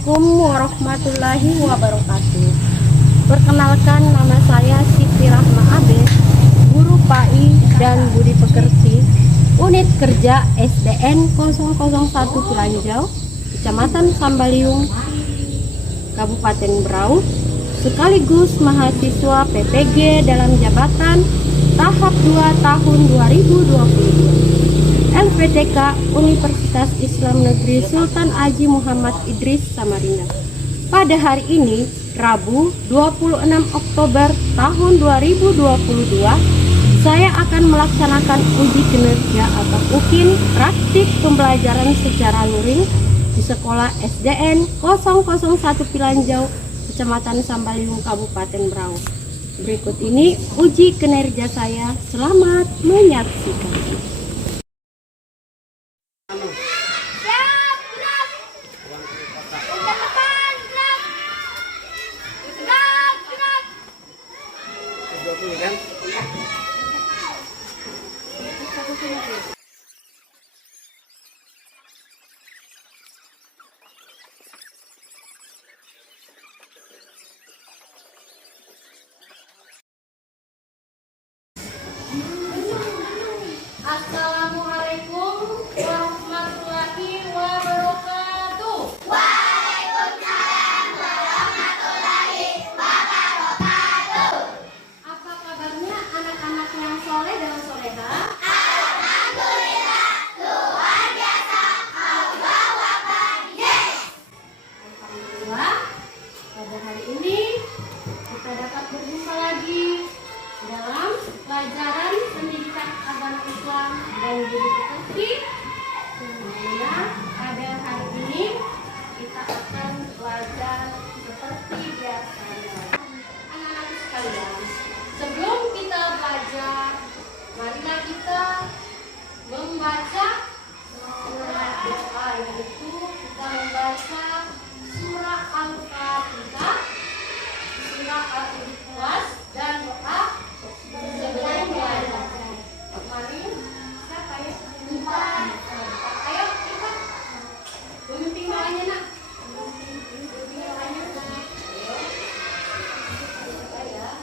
Assalamualaikum warahmatullahi wabarakatuh. Perkenalkan, nama saya Siti Rahma Abes, guru PAI dan Budi Pekerti, Unit Kerja SDN 001 Pilanjau, Kecamatan Sambaliung, Kabupaten Berau, sekaligus mahasiswa PPG dalam jabatan tahap 2 tahun 2022. LPTK Universitas Islam Negeri Sultan Haji Muhammad Idris Samarinda. Pada hari ini, Rabu 26 Oktober tahun 2022, saya akan melaksanakan uji kinerja atau UKIN praktik pembelajaran secara luring di sekolah SDN 001 Pilanjau, Kecamatan Sambaliung, Kabupaten Berau. Berikut ini uji kinerja saya. Selamat menyaksikan. Assalamualaikum warahmatullahi wabarakatuh. Waalaikumsalam warahmatullahi wabarakatuh. Apa kabarnya anak-anak yang soleh dan soleha? Alhamdulillah, luar biasa. Allahu Akbar, yes. Alhamdulillah, pada hari ini kita dapat berjumpa lagi dalam pelajaran pendidikan agama Islam dan Budi Pekerti. Semuanya pada hari ini kita akan belajar seperti biasanya. Anak-anak sekalian, sebelum kita belajar, marilah kita membaca surat doa, yaitu kita membaca surah Al-Fatihah, surah Al-Ikhlas, dan doa sebelum belajar. Mari, siapa ya? Ayo kita gunting bawahnya, nak. Gunting bawahnya. Ayo. Coba ya.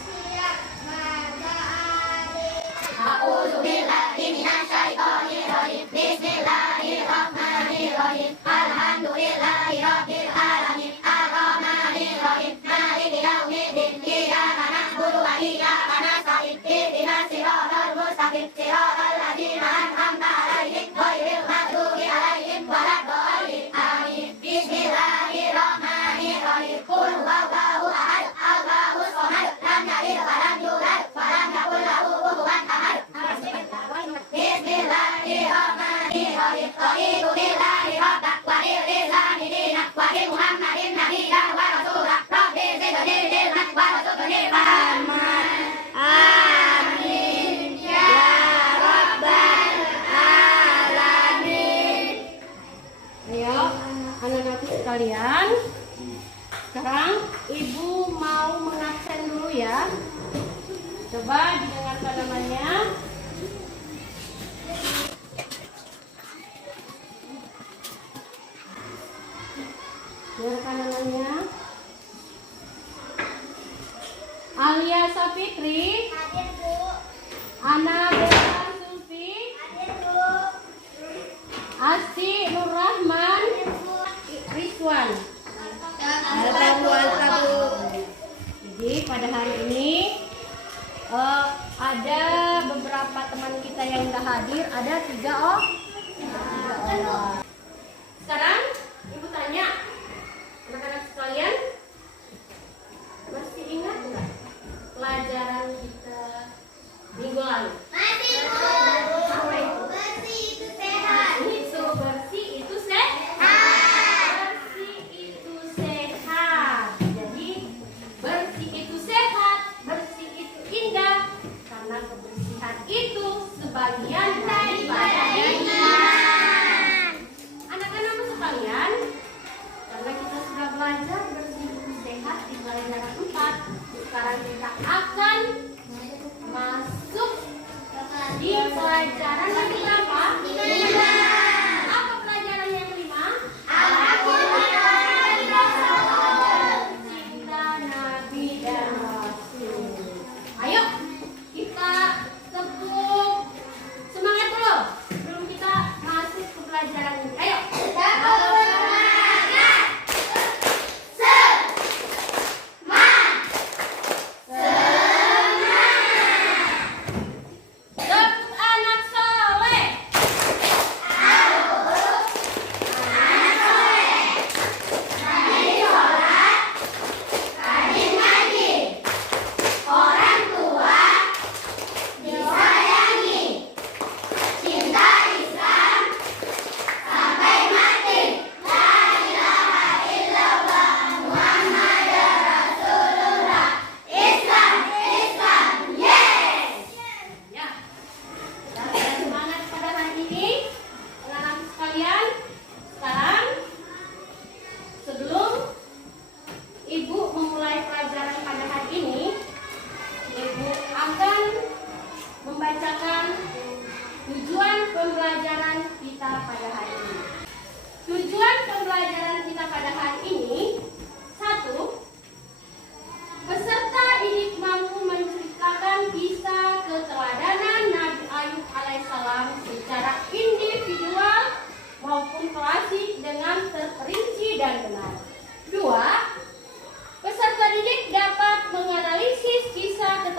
Siap, maka A'udzu billahi minasyaitonir rajim. Bismillahirrahmanirrahim. Alhamdulillahi rabbil alamin. Arrahmanir rahim. Maliki yaumiddin. Iyyaka na'budu wa iyyaka nasta'in. Ihdinas siratal mustaqim. Siratal ladzina an'amta 'alaihim ghairil maghdubi 'alaihim waladdallin. Amin. Bismillahirrahmanirrahim. Qul huwallahu ahad. Allahus samad. Lam yalid wa lam yulad wa lam yakul lahu kufuwan ahad. Bismillahirrahmanirrahim. Raditu billahi rabban wa bil islami dinan wa bi Muhammadin nabiyyan wa rasulan. Rabbi zidni ilman wa rzuqni fahman. Amin ya rabbal alamin. Ayo, anak-anak sekalian. Sekarang Ibu mau mengabsen dulu ya. Coba didengarkan namanya. Dengarkan namanya. Alia Safitri, Hadir Bu. Ana Bella Sulfi, Hadir Bu. Asti Nur Rahman, Rizwan. Jadi pada hari ini ada beberapa teman kita yang tidak hadir, ada 3 orang. Sekarang Ibu tanya, anak-anak sekalian, masih ingat nggak pelajaran kita minggu lalu? Masih Bu. Apa itu? Bersih itu sehat. Itu bersih itu sehat. Bersih itu sehat. Jadi bersih itu sehat, bersih itu indah, karena kebersihan itu sebagian daripada iman. Anak-anak sekalian, karena kita sudah belajar bersih itu sehat di pelajaran 4, sekarang kita akan masuk di pelajaran yang berapa? 5.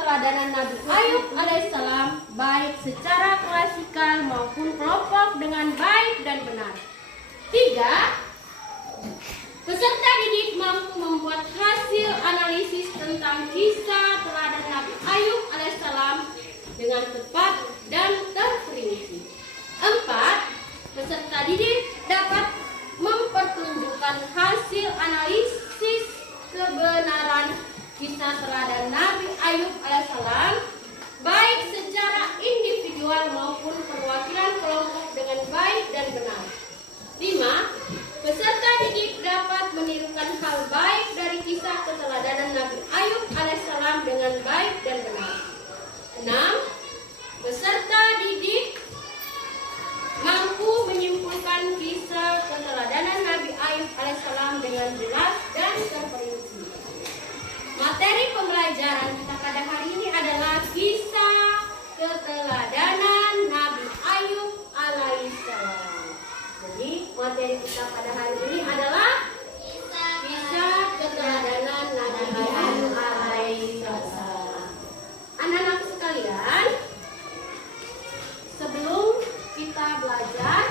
keteladanan Nabi Ayub alaihissalam baik secara klasikal maupun kelompok dengan baik dan benar. 3. Peserta didik mampu membuat hasil analisis tentang kisah teladan Nabi Ayub alaihissalam dengan tepat dan terperinci. 4. Peserta didik dapat mempertunjukkan hasil analisis kebenaran kisah teladan Nabi Ayub alaihissalam baik secara individual maupun perwakilan kelompok dengan baik dan benar. 5. Peserta didik dapat menirukan hal baik dari kisah keteladanan Nabi Ayub alaihissalam dengan baik dan benar. 6. Peserta didik mampu menyimpulkan kisah keteladanan Nabi Ayub alaihissalam dengan jelas dan terperinci. Materi pembelajaran kita pada hari ini adalah kisah keteladanan Nabi Ayub alaihissalam. Jadi materi kita pada hari ini adalah kisah keteladanan Nabi Ayub alaihissalam. Anak-anak sekalian, sebelum kita belajar,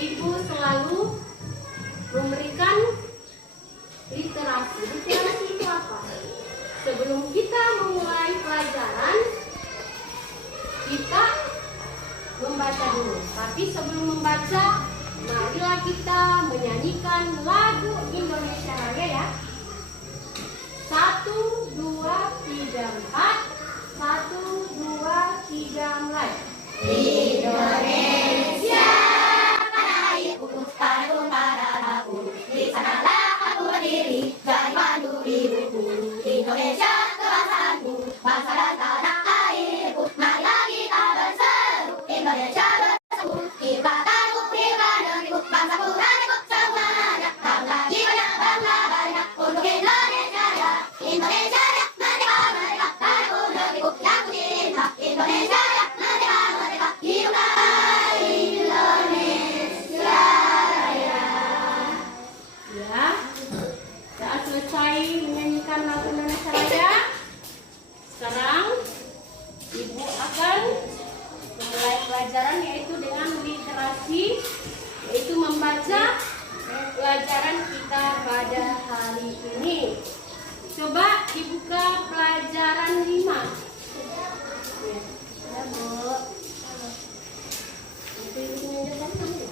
Ibu selalu memberikan literasi. Literasi itu apa? Sebelum kita memulai pelajaran, kita membaca dulu. Tapi sebelum membaca, marilah kita menyanyikan lagu Indonesia Raya ya. 1, 2, 3, 4. 1, 2, 3, mulai. Indonesia pada airku, pada aku, di sanalah aku berdiri, jadi mandu ibuku. Indonesia kebangsaanku, bangsa dan tanah airku, marilah kita berseru, Indonesia bersatu, kiblatku, kiblat negeriku, bangsaku dan ibu semuanya, bangga jiwanya, bangga banyak untuk Indonesia ya. Indonesia ya, merdeka, merdeka, tanahku negeriku yang ku cinta. Indonesia ya, merdeka, merdeka, hiduplah Indonesia Raya. Ya, saat selesai menyanyikan lagu Indonesia Raya, sekarang Ibu akan memulai pelajaran yaitu dengan literasi, yaitu membaca pelajaran kita pada hari ini. Coba dibuka pelajaran 5. Ya, Bu. Itu Ibu menunjukkan kamu.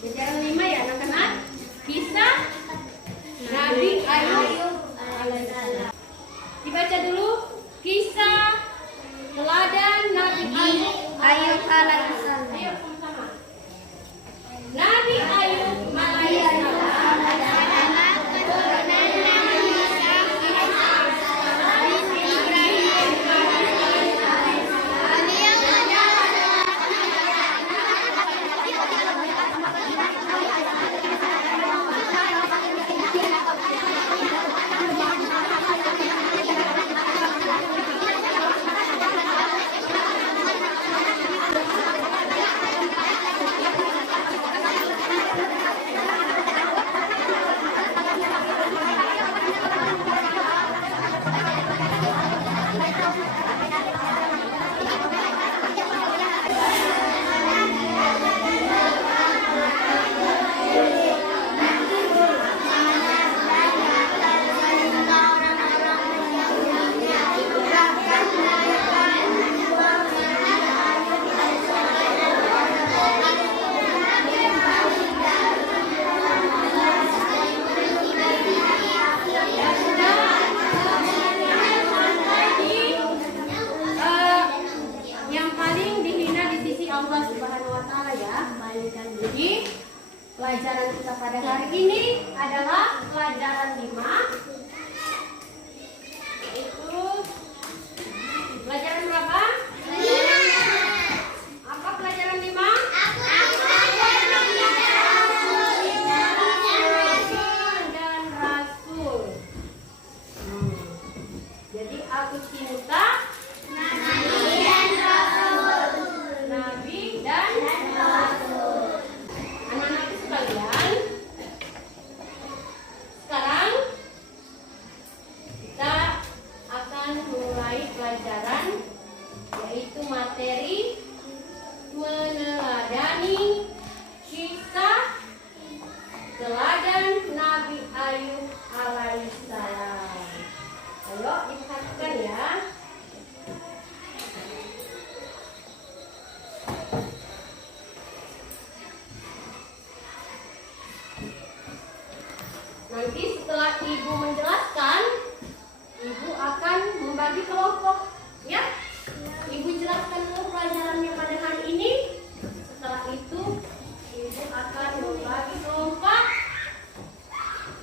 Pelajaran 5 ya anak-anak. Kisah Nabi Ayub alaihissalam. Dibaca dulu kisah teladan Nabi Ayub alaihissalam. Ayo sama-sama. Nabi Ayub alaihissalam pelajaran kita pada hari ini adalah pelajaran 5, yaitu pelajaran berapa? 5. Apa pelajaran 5? Dan Rasul. Jadi aku cinta Nabi dan Rasul. Nabi dan Rasul. Anak-anak sekalian, sekarang materi meneladani kisah teladan Nabi Ayub alaihissalam. Ayo diperhatikan ya. Nanti setelah ibu menjelaskan, ibu akan membagi kelompok, ya. Ibu jelaskan dulu pelajarannya pada hari ini. Setelah itu, ibu akan membagi kelompok.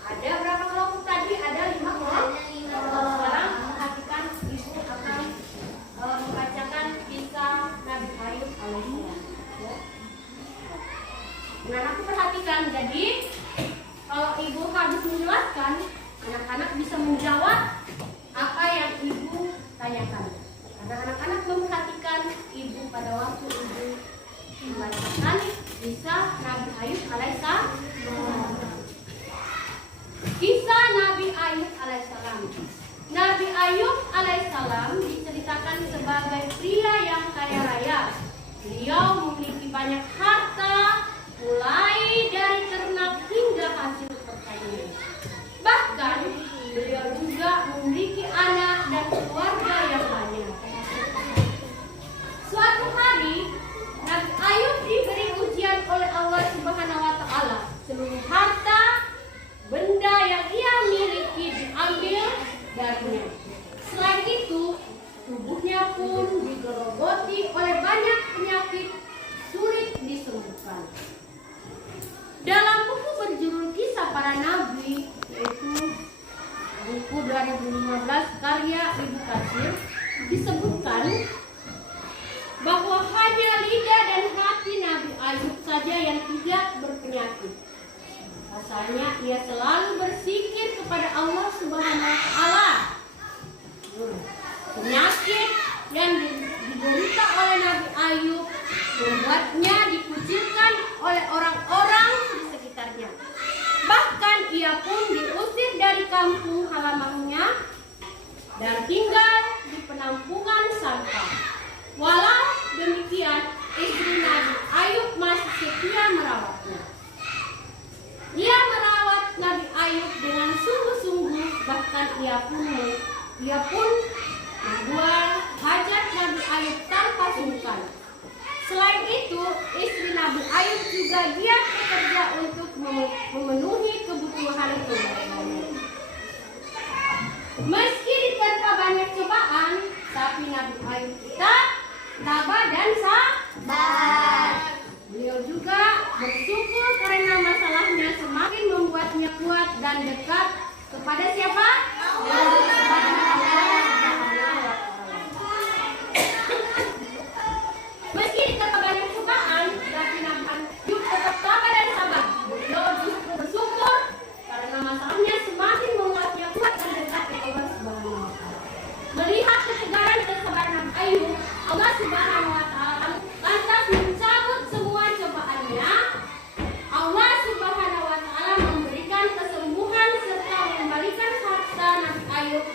Ada berapa kelompok tadi? Ada 5 kelompok. Sekarang perhatikan, ibu akan membacakan kisah Nabi Ayub alaihissalam. Ya. Nah, aku perhatikan. Jadi, kalau ibu habis menjelaskan, anak-anak bisa menjawab apa yang ibu tanyakan. Karena anak-anak memperhatikan ibu pada waktu ibu membacakan kisah Nabi Ayub alaihissalam. Kisah Nabi Ayub alaihissalam. Nabi Ayub alaihissalam diceritakan sebagai pria yang kaya raya. Beliau memiliki banyak harta, mulai dari ternak hingga hasil pertanian. Bahkan beliau juga memiliki anak dan keluarga yang banyak. Suatu hari Nabi Ayub diberi ujian oleh Allah Subhanahu wa taala. Seluruh harta benda yang ia miliki diambil darinya. Selain itu, tubuhnya pun digerogoti oleh banyak penyakit sulit disembuhkan. Dalam buku berjudul Kisah Para Nabi, yaitu buku 2015 karya Ibu Katsir, disebutkan bahwa hanya lidah dan hati Nabi Ayub saja yang tidak berpenyakit. Asalnya ia selalu berzikir kepada Allah Subhanahu wa taala. Penyakit yang diderita oleh Nabi Ayub membuatnya dikucilkan oleh orang-orang di sekitarnya. Bahkan ia pun diusir dari kampung halamannya dan tinggal di penampungan sampah. Walau demikian, istri Nabi Ayub masih setia merawatnya. Ia merawat Nabi Ayub dengan sungguh-sungguh, bahkan ia pun membuat hajat Nabi Ayub tanpa sungkan. Selain itu, istri Nabi Ayub juga giat bekerja untuk memenuhi kebutuhan keluarganya. Meski diterpa banyak cobaan, tapi Nabi Ayub tetap tabah dan sabar. Beliau juga bersyukur karena masalahnya semakin membuatnya kuat dan dekat kepada siapa? Kepada Allah. Meski diterpa banyak cobaan, tapi Nabi Ayub tetap tabah dan sabar. Beliau justru bersyukur karena masalahnya semakin membuatnya kuat dan dekat kepada Allah Subhanahu wa taala. Melihat ketegaran dan kesabaran Nabi Ayub, Allah Subhanahu wa taala lantas mencabut semua cobaannya. Allah Subhanahu wa taala memberikan kesembuhan serta mengembalikan harta Nabi Ayub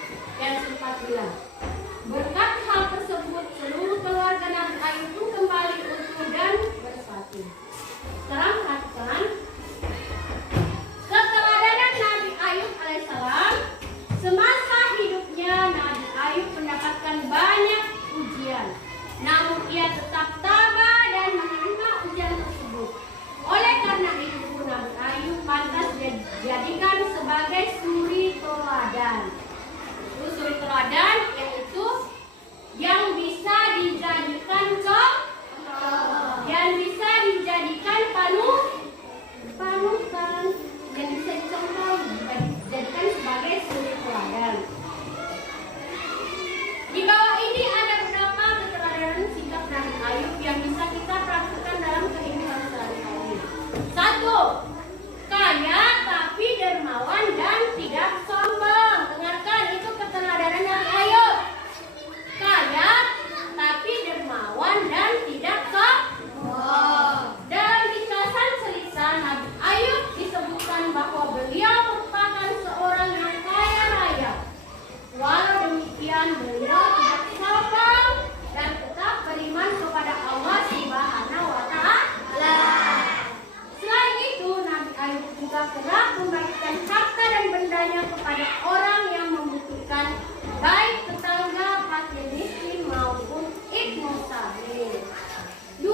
yang sempat hilang. Berkat hal tersebut, seluruh keluarga Nabi Ayub pun kembali utuh dan bersatu. Sekarang perhatikan keteladanan Nabi Ayub alaihissalam. Semasa hidupnya Nabi Ayub mendapatkan banyak ujian, namun ia tetap tabah dan menerima ujian tersebut. Oleh karena itu, Nabi Ayub pantas dijadikan sebagai suri teladan. Itu suri teladan, yaitu yang bisa dijadikan contoh, yang bisa dijadikan panutan, yang bisa dicontoh, dijadikan sebagai suri teladan. Di bawah ini ada beberapa keteladanan sikap Nabi Ayub yang bisa kita praktikkan dalam kehidupan sehari-hari. 1. Kaya tapi dermawan dan tidak sombong. Dengarkan, itu keteladanan Nabi Ayub. Kaya tapi dermawan dan tidak sombong. Dalam ringkasan cerita Nabi Ayub disebutkan bahwa beliau merupakan seorang yang kaya raya. Walau demikian, beliau tidak sombong dan tetap beriman mustahil. 2.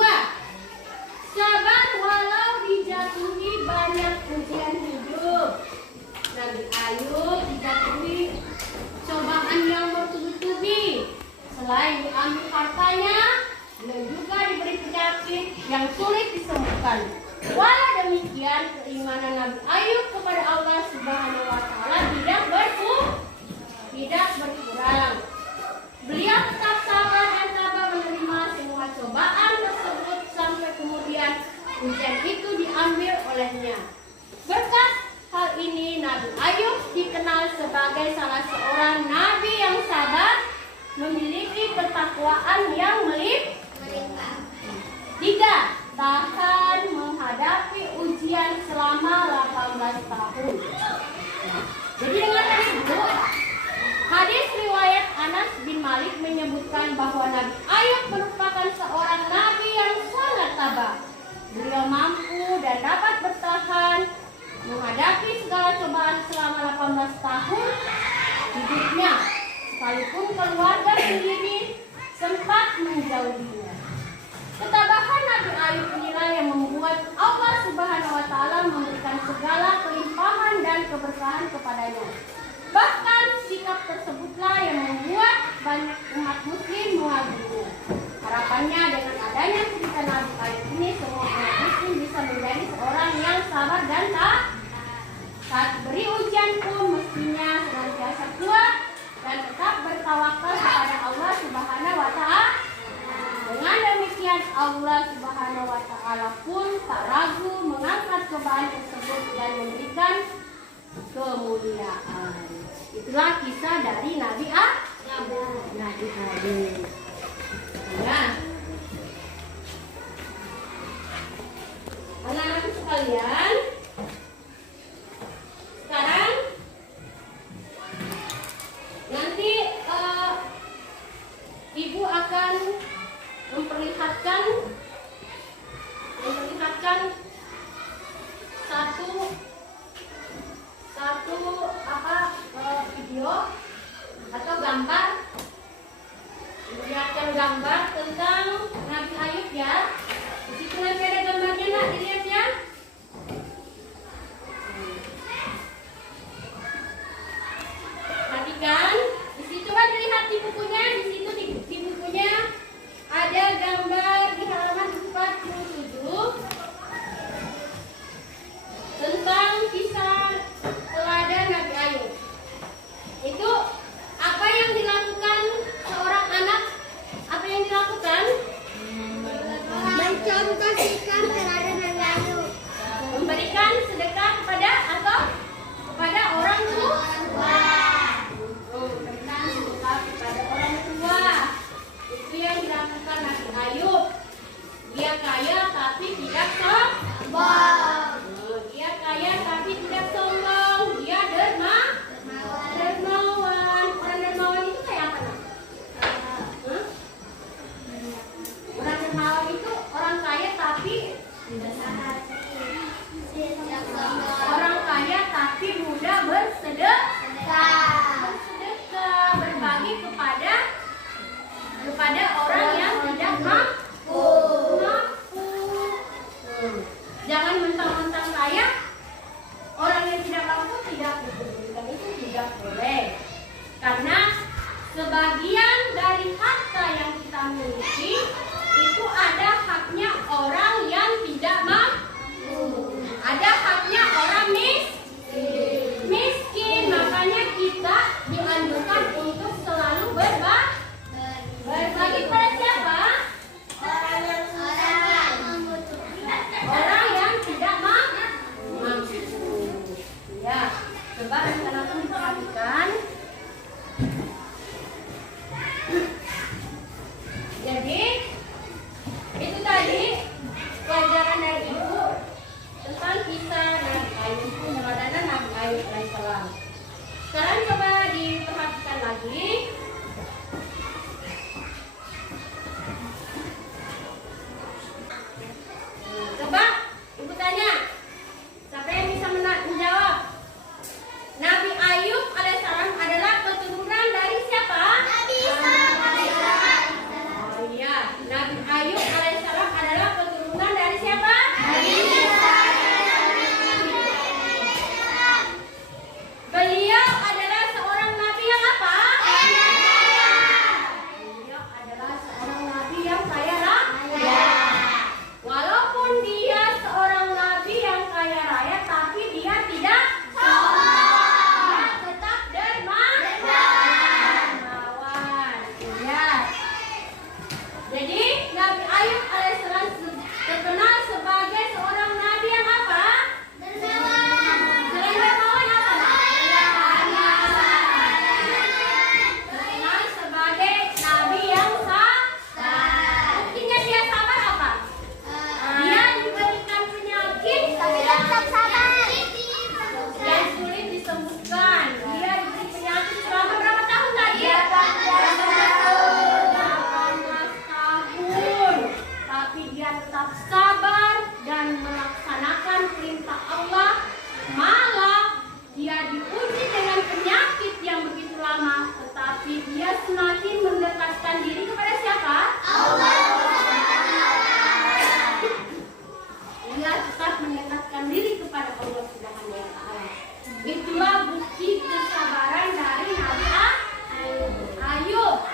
Sabar walau dijatuhi banyak ujian hidup. Nabi Ayub dijatuhi cobaan yang bertubi-tubi. Selain diambil hartanya, dia juga diberi penyakit yang sulit disembuhkan. Walau demikian, keimanan Nabi Ayub kepada Allah Subhanahu wa Ta'ala tidak berkurang. Beliau tetap sabar dan tabah menerima semua cobaan tersebut sampai kemudian ujian itu diambil olehnya. Berkat hal ini, Nabi Ayub dikenal sebagai salah seorang nabi yang sabar, memiliki ketakwaan yang melimpah. 3. Tahan menghadapi ujian selama 18 tahun. Jadi dengarkan dulu. Hadis riwayat Anas bin Malik menyebutkan bahwa Nabi Ayub merupakan seorang nabi yang sangat tabah. Beliau mampu dan dapat bertahan menghadapi segala cobaan selama 18 tahun hidupnya, sekalipun keluarga sendiri sempat menjauhinya. Ketabahan Nabi Ayub inilah yang membuat Allah Subhanahu wa Ta'ala memberikan segala kelimpahan dan keberkahan kepadanya. Bahkan sikap tersebutlah yang membuat banyak umat muslim mengagumi. Harapannya dengan adanya cerita Nabi Ayub ini, semua umat muslim bisa menjadi seorang yang sabar dan saat beri ujian pun mestinya senantiasa kuat dan tetap bertawakal kepada Allah Subhanahu wa Ta'ala. Dengan demikian, Allah Subhanahu wa Ta'ala pun tak ragu mengangkat cobaan tersebut dan memberikan kemuliaan. Itulah kisah dari Nabi Ayub. Nah, anak-anak sekalian, sekarang nanti Ibu akan memperlihatkan video atau gambar, memperlihatkan gambar tentang Nabi Ayub ya. Di situ nanti ada gambarnya, nak, dilihat ya. Perhatikan, di situ kan dilihat di bukunya, di situ di bukunya ada gambar di halaman 47 tentang kisah teladan Nabi Ayub. Itu apa yang dilakukan seorang anak? Apa yang dilakukan? Mencontohkan teladan Nabi Ayub. Memberikan sedekah kepada orang tua. Memberikan sedekah kepada orang tua. Itu yang dilakukan Nabi Ayub. Dia kaya tapi tidak sombong. Dia kaya tapi tidak sombong. Dia dermawan. Orang dermawan itu kayak apa, nak? Orang dermawan itu orang kaya tapi orang kaya tapi mudah bersedekah, berbagi kepada orang yang tidak mampu. Jangan mentang-mentang kaya, orang yang tidak mampu tidak diberikan, itu tidak boleh. Karena sebagian dari harta yang kita miliki itu ada haknya orang yang tidak mampu, ada haknya orang miskin. Makanya kita dianjurkan untuk selalu berbagi pada siapa? Orang yang tidak mampu. Ya, coba anak-anakku perhatikan. Jadi itu tadi pelajaran dari Ibu tentang kisah Nabi Ayub. semakin mendekatkan diri kepada siapa? Dia tetap mendekatkan diri kepada Allah Subhanahu wa Ta'ala. Itulah bukti kesabaran dari Nabi Ayub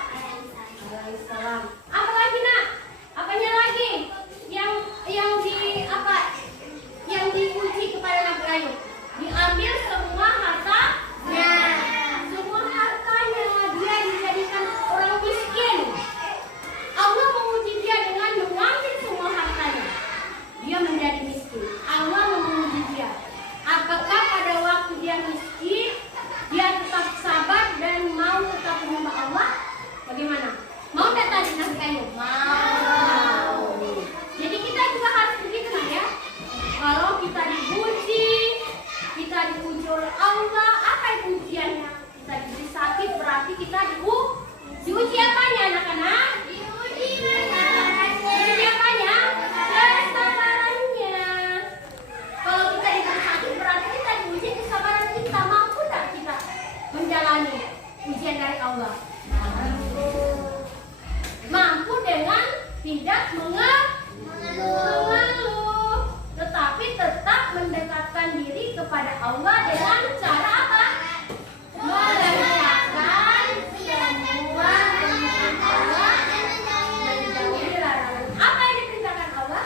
alaihissalam. Apa lagi nak? Apanya lagi? Yang diuji kepada Nabi Ayub? Diambil semua hartanya. Semua hartanya dia dijadikan orang miskin. Allah menguji dia dengan mengambil semua hartanya. Dia menjadi miskin. Allah menguji dia. Apakah pada waktu dia miskin, dia tetap sabar dan mau tetap menyembah Allah? Bagaimana? Mau tidak tadi Nabi Ayub? Mau. Jadi kita juga harus begitu nak ya. Kalau kita diuji oleh Allah, apa itu ujiannya? Kita diberi sakit berarti kita diuji apanya anak-anak? Diuji apanya? Kesabarannya. Kalau kita diberi sakit berarti kita diuji kesabaran kita. Mampu tak kita menjalani ujian dari Allah? Mampu dengan tidak mengeluh, tetapi tetap mendekatkan diri kepada Allah dengan cara apa? Mengerjakan semua perintah Allah dan menjauhi larangan. Apa yang diperintahkan Allah?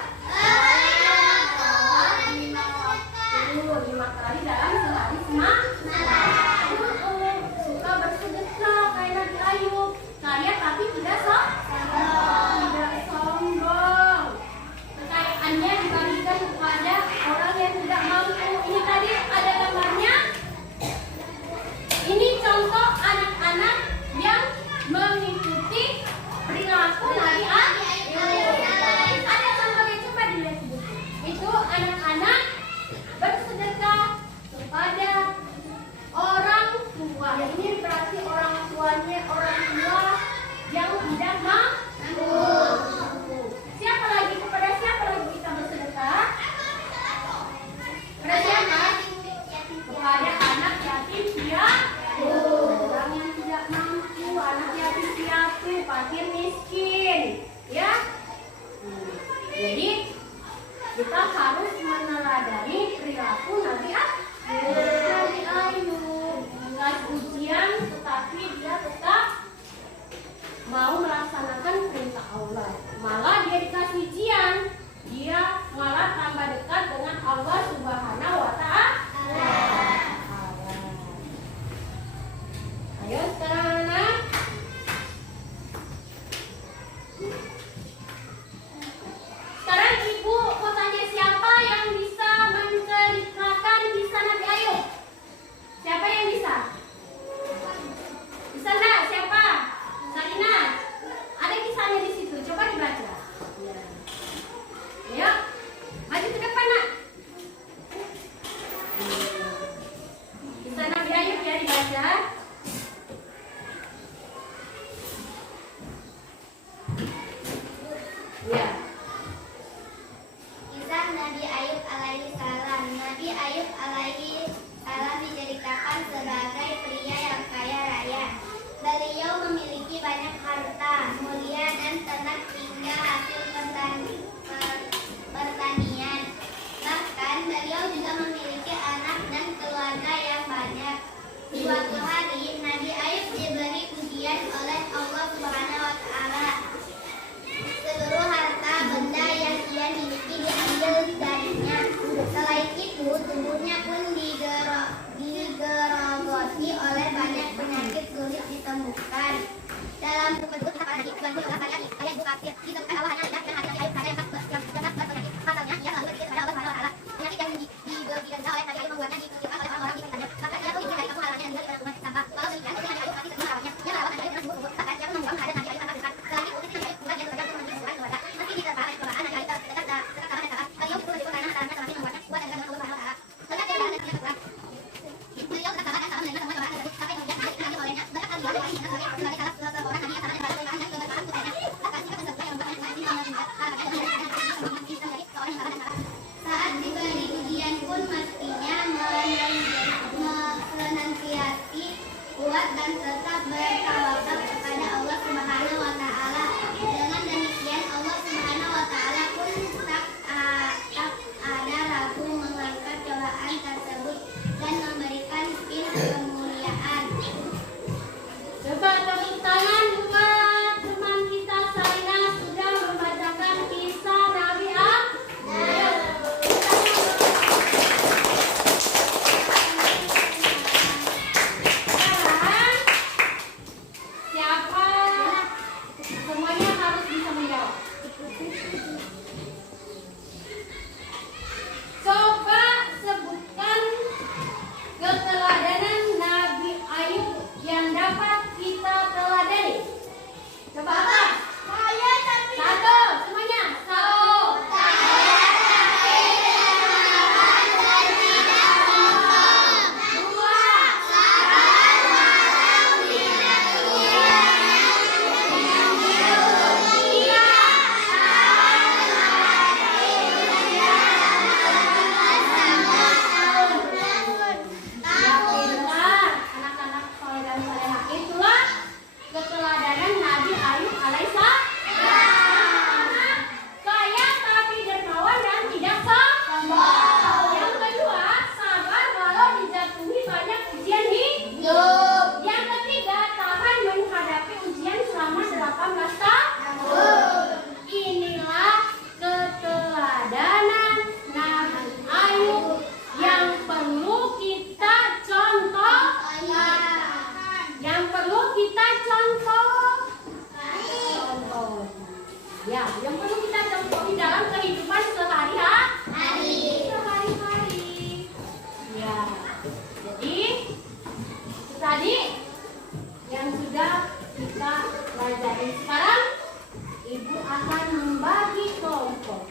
5 kali dalam sehari semalam. Suka bersedekah kayak Nabi Ayub. Kaya tapi tidak sombong. Kekayaannya dibagikan kepada orang yang tidak mampu. Ini tadi ada gambarnya. Ini contoh anak-anak yang mengikuti perilaku Nabi Ayub. Ada contohnya, coba dilihat dulu. Itu anak-anak bersedekah kepada orang tua. Ini berarti orang tuanya orang tua yang tidak mampu. Siapa lagi? Kepada siapa lagi kita bersedekah? Kepada siapa? Kepada anak yatim piatu, orang yang tidak mampu, anak yatim piatu, fakir miskin, ya. Jadi kita harus meneladani perilaku Nabi Ayub. Bukan ujian, tetapi dia tetap mau melaksanakan perintah Allah. Malah dia dikasih ujian, dia malah tambah dekat dengan Allah Subhanahu wa Ta'ala. Ayo sekarang anak. Sekarang ibu mau tanya siapa yang bisa menceritakan kisah Nabi Ayub? Siapa yang bisa? Bisa enggak? Siapa? Sarina. Ada kisahnya di situ. Coba dibaca. Ya. Maju ke depan, nak. Kisah Nabi Ayub ya dibaca. Ya. Kisah Nabi Ayub alaihi salam. Nabi Ayub alaihi salam diceritakan sebagai pria yang kaya raya. Beliau memiliki banyak harta, mulia dan ternak hingga hasil pertanian. Bahkan beliau juga memiliki anak dan keluarga yang banyak. Suatu hari Nabi Ayub diberi ujian oleh Allah Subhanahu wa Ta'ala. Seluruh harta benda yang ia miliki diambil darinya. Selain itu, tubuhnya pun digerogoti oleh banyak penyakit sulit ditemukan. Dalam buku hadis ayat Bukasir disebutkan Allah hanya melihat hati Ayub karena yang sangat berpenyakit. Pasalnya, ia selalu berpikir kepada Allah Subhanahu wa Ta'ala. Penyakit yang diderita oleh Nabi Ayub membuatnya dikucilkan oleh orang-orang di sekitarnya. Maka ia pun diberi kamu halannya dan dia tidak sampah. Walau demikian, Nabi Ayub masih terus merawatnya. Ia merawat Nabi Ayub dengan sungguh-sungguh. Bahkan ia pun membuang kehadiran Nabi Ayub tanpa kesukaan. Selain itu, Nabi Ayub juga yang bekerja untuk menghidupkan keluarga. Meski diterpa oleh cobaan, Nabi Ayub dekat kepada masalah. Beliau pun bersyukur karena masalahnya semakin membuatnya kuat dan dekat dengan Allah Subhanahu wa Ta'ala. Melihat dia berada di kesukaan. Beliau tetap sabar dan sabar menerima semua cobaan tersebut sampai kemudian dia dipanggil olehnya. Bahkan beliau dengan sebagai salah seorang nabi yang sangat hebat. yang perlu kita temui dalam kehidupan sehari-hari. Ya, jadi itu tadi yang sudah kita pelajari. Sekarang Ibu akan membagi kelompok.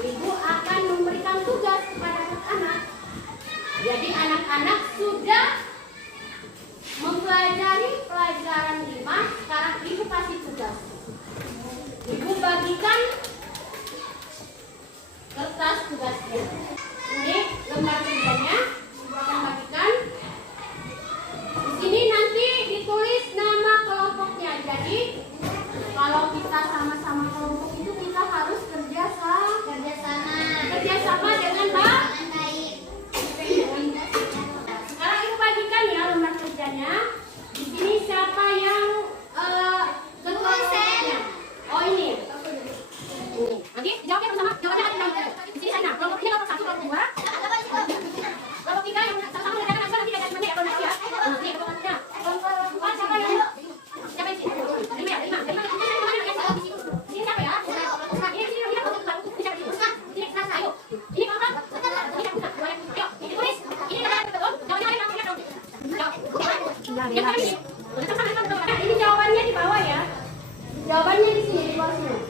Ibu akan memberikan tugas kepada anak-anak. Jadi anak-anak sudah mempelajari pelajaran 5. Sekarang Ibu kasih tugas. Ibu bagikan kertas tugasnya. Ini lembar kerjanya. Ibu akan bagikan. Di sini nanti ditulis nama kelompoknya. Jadi kalau kita sama-sama kelompok itu kita harus kerjasama dengan baik. Sekarang Ibu bagikan ya lembar kerjanya. Di sini siapa yang kelompoknya? Oh ini. Nanti jawabnya bersama. Jawabannya ada di sini sana. Kelompok ini kelompok 1, kelompok 2. Kelompok 3 yang sama-sama mengerjakan aksara nanti ada temannya ya kelompok ya. Nanti kelompoknya. Kelompok 4 siapa yang? Siapa yang sini? 5 ya? 5. Ini siapa ya? Ini sini kelompok baru. Ini siapa sini? Ini Nasa, ayo. Ini kelompok. Ini Nasa. Ayo, ditulis. Ini ada betul. Jawabannya ada dong. Jawab. Ini jawabannya di bawah ya. Jawabannya di sini di bawah sini.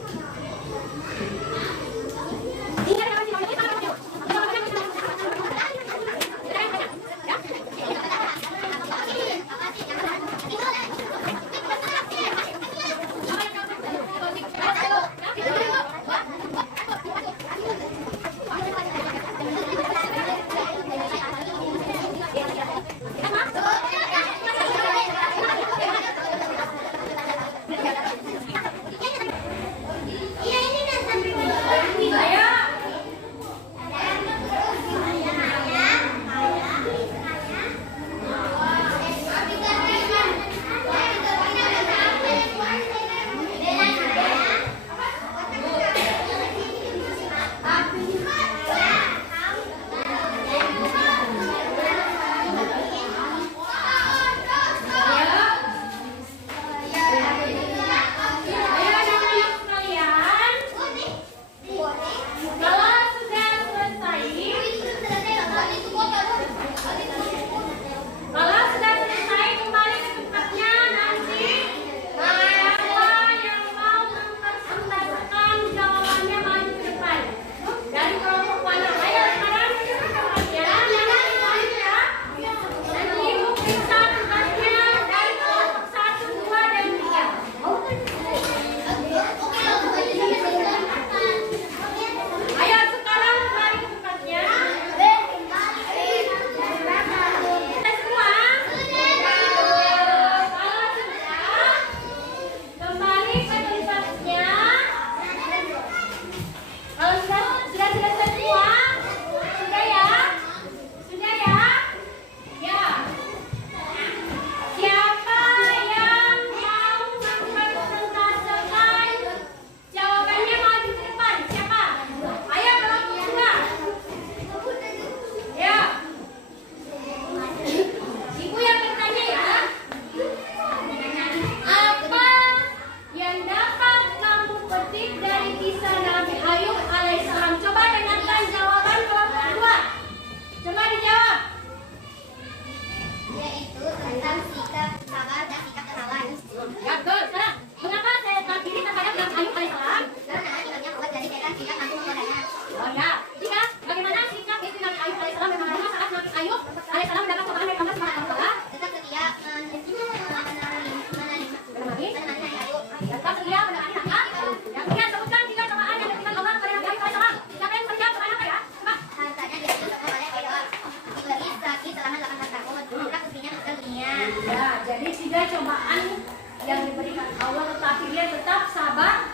Jadi 3 cobaan yang diberikan Allah, tetapi dia tetap sabar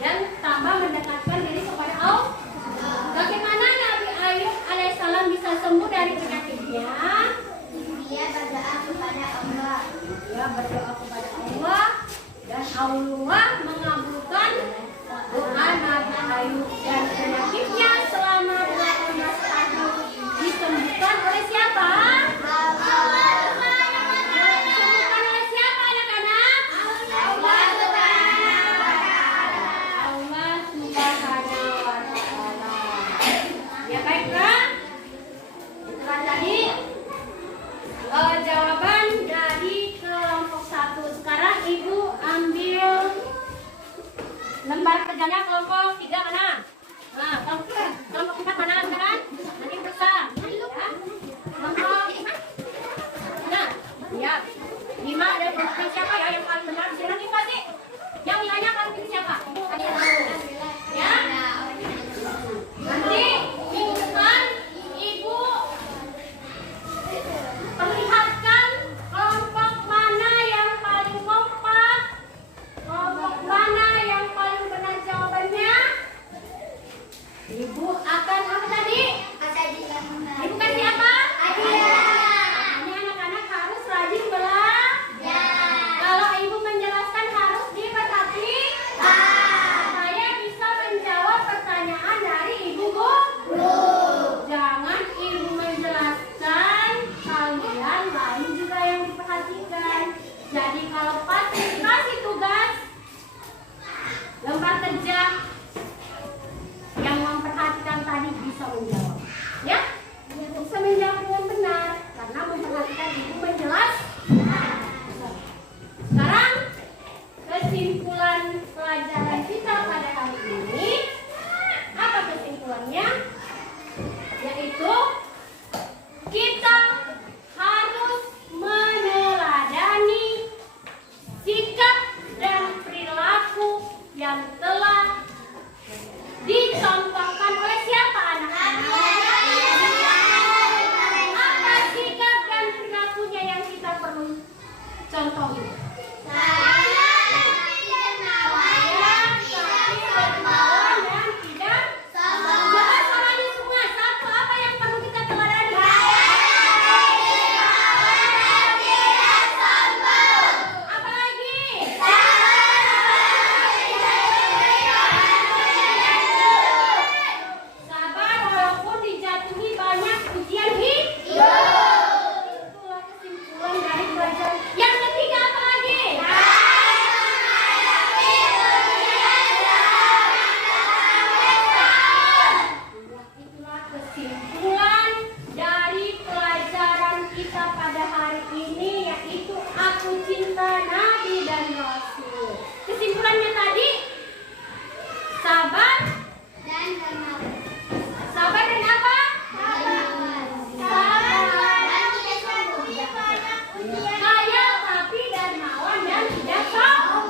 dan tambah mendekatkan diri kepada Allah. Bagaimana Nabi Ayub alaihissalam bisa sembuh dari penyakitnya? Dia berdoa kepada Allah. Dia berdoa kepada Allah dan Allah mengabulkan doa Nabi Ayub, dan penyakitnya selama 18 tahun disembuhkan oleh siapa? Kalau pas dikasih tugas lembar kerja, yang memperhatikan tadi bisa menjawab, ya, bisa menjawab dengan benar karena memperhatikan itu menjelaskan. Sekarang kesimpulan pelajaran kita pada hari ini, apa kesimpulannya? Yaitu kita harus meneladani sikap dan perilaku yang telah dicontohkan oleh siapa anak-anak? Apa sikap dan perilakunya yang kita perlu contohi? Kesimpulannya tadi, sabar dan apa? Kaya tapi dermawan dan tidak sombong.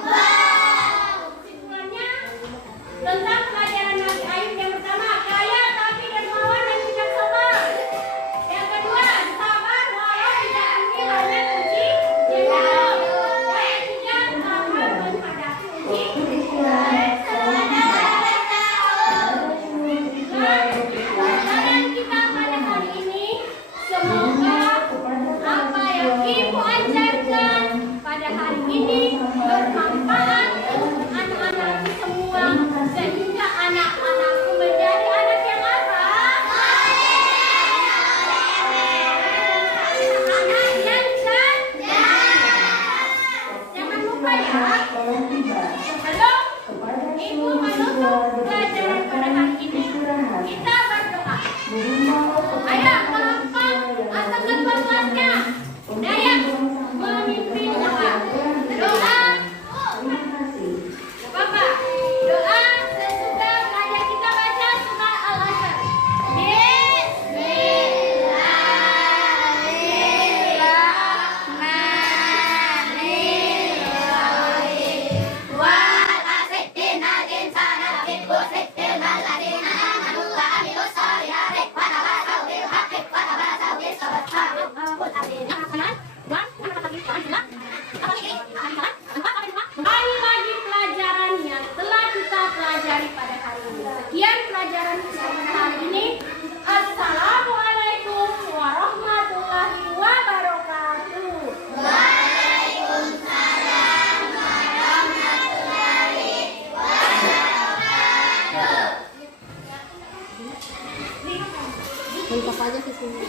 Kesimpulannya tentang pelajaran Nabi Ayub yang pertama, kaya tapi dermawan dan tidak sombong. Yang kedua, sabar walau didampingi banyak ujian. Bermanfaat untuk anak-anakku semua, sehingga anak-anakku menjadi anak yang apa? Anak yang cerdas. Jangan lupa ya. Halo, Ibu menutup pelajaran pada hari ini. Kita berdoa. Ayo melempar atau keluarnya. Daya memimpin doa. Doa. Bapak, doa sesudah belajar kita baca surah Al-Asr. Bismillahirrahmanirrahim. Wal 'asri innal insana lafi khusr illa alladziina aamanu wa 'amilus shalihati wa tawasaw bil haqqi wa tawasaw bis sabr. Bagi pelajaran yang telah kita pelajari pada hari ini. Sekian pelajaran kita pada hari ini. Assalamualaikum warahmatullahi wabarakatuh. Waalaikumsalam warahmatullahi wabarakatuh. Lengkap aja sih sini.